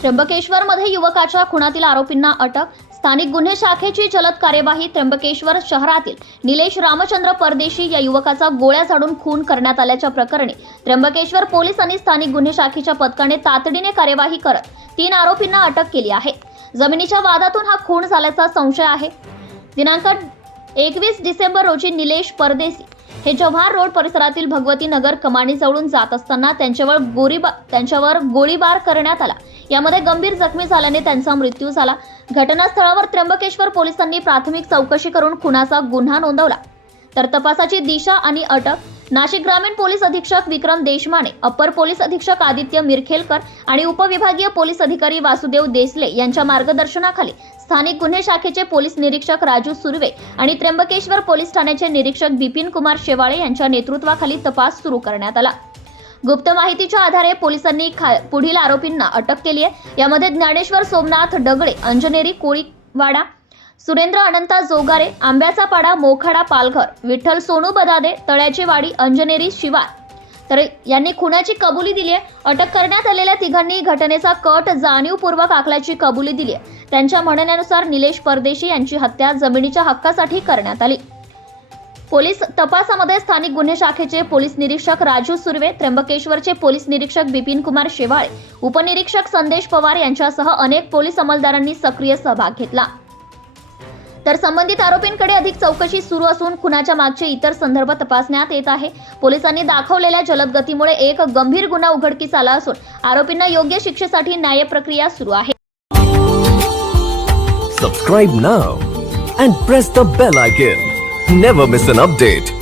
त्र्यंबकेश्वरमध्ये युवकाच्या खुनातील आरोपींना अटक स्थानिक गुन्हे शाखेची जलद कार्यवाही त्र्यंबकेश्वर शहरातील निलेश रामचंद्र परदेशी या युवकाचा गोळ्या झाडून खून करण्यात आल्याच्या प्रकरणी त्र्यंबकेश्वर पोलीस आणि स्थानिक गुन्हे शाखेच्या पथकाने तातडीने कार्यवाही करत तीन आरोपींना अटक केली आहे. जमिनीच्या वादातून हा खून झाल्याचा संशय आहे. दिनांक एकवीस डिसेंबर रोजी निलेश परदेशी हे जव्हार रोड परिसरातील भगवती नगर कमानी जवळून जात असताना त्यांच्यावर गोळीबार त्यांच्यावर गोळीबार करण्यात आला. यामध्ये गंभीर जखमी झाल्याने त्यांचा मृत्यू झाला. घटनास्थळावर त्र्यंबकेश्वर पोलिसांनी प्राथमिक चौकशी करून खुनाचा गुन्हा नोंदवला. तर तपासाची दिशा आणि अटक. नाशिक ग्रामीण पोलीस अधीक्षक विक्रम देशमाने अपर पोलीस अधीक्षक आदित्य मिरखेलकर आणि उपविभागीय पोलीस अधिकारी वासुदेव देसले यांच्या मार्गदर्शनाखाली स्थानिक गुन्हे शाखेचे पोलीस निरीक्षक राजू सुर्वे आणि त्र्यंबकेश्वर पोलीस ठाण्याचे निरीक्षक बिपिन कुमार शेवाळे यांच्या नेतृत्वाखाली तपास सुरू करण्यात आला. गुप्त माहितीच्या आधारे पोलिसांनी खा- पुढील आरोपींना अटक केली आहे. यामध्ये ज्ञानेश्वर सोमनाथ डगडे अंजनेरी कोळीवाडा सुरेंद्र अनंता जोगारे आंब्याचा पाडा मोखाडा पालघर विठ्ठल सोनू बदादे तळ्याची वाडी अंजनेरी शिवार. तर यांनी खुनाची कबुली दिली आहे अटक करण्यात आलेल्या तिघांनी घटनेचा कट जाणीवपूर्वक आखल्याची कबुली दिली आहे त्यांच्या म्हणण्यानुसार निलेश परदेशी यांची हत्या जमिनीच्या हक्कासाठी करण्यात आली. पोलीस तपासामध्ये स्थानिक गुन्हे शाखेचे पोलीस निरीक्षक राजू सुर्वे त्र्यंबकेश्वरचे पोलीस निरीक्षक बिपिन कुमार शेवाळे उपनिरीक्षक संदेश पवार यांच्यासह अनेक पोलीस अंमलदारांनी सक्रिय सहभाग घेतला. तर संबंधित आरोपींकडे अधिक चौकशी सुरू असून खुनाच्या मागचे इतर संदर्भ तपासण्यात येत आहे. पोलिसांनी दाखवलेल्या जलद गतीमुळे एक गंभीर गुन्हा उघडकीस आला असून आरोपींना योग्य शिक्षेसाठी न्याय प्रक्रिया सुरू आहे. Subscribe now and press the bell icon never miss an update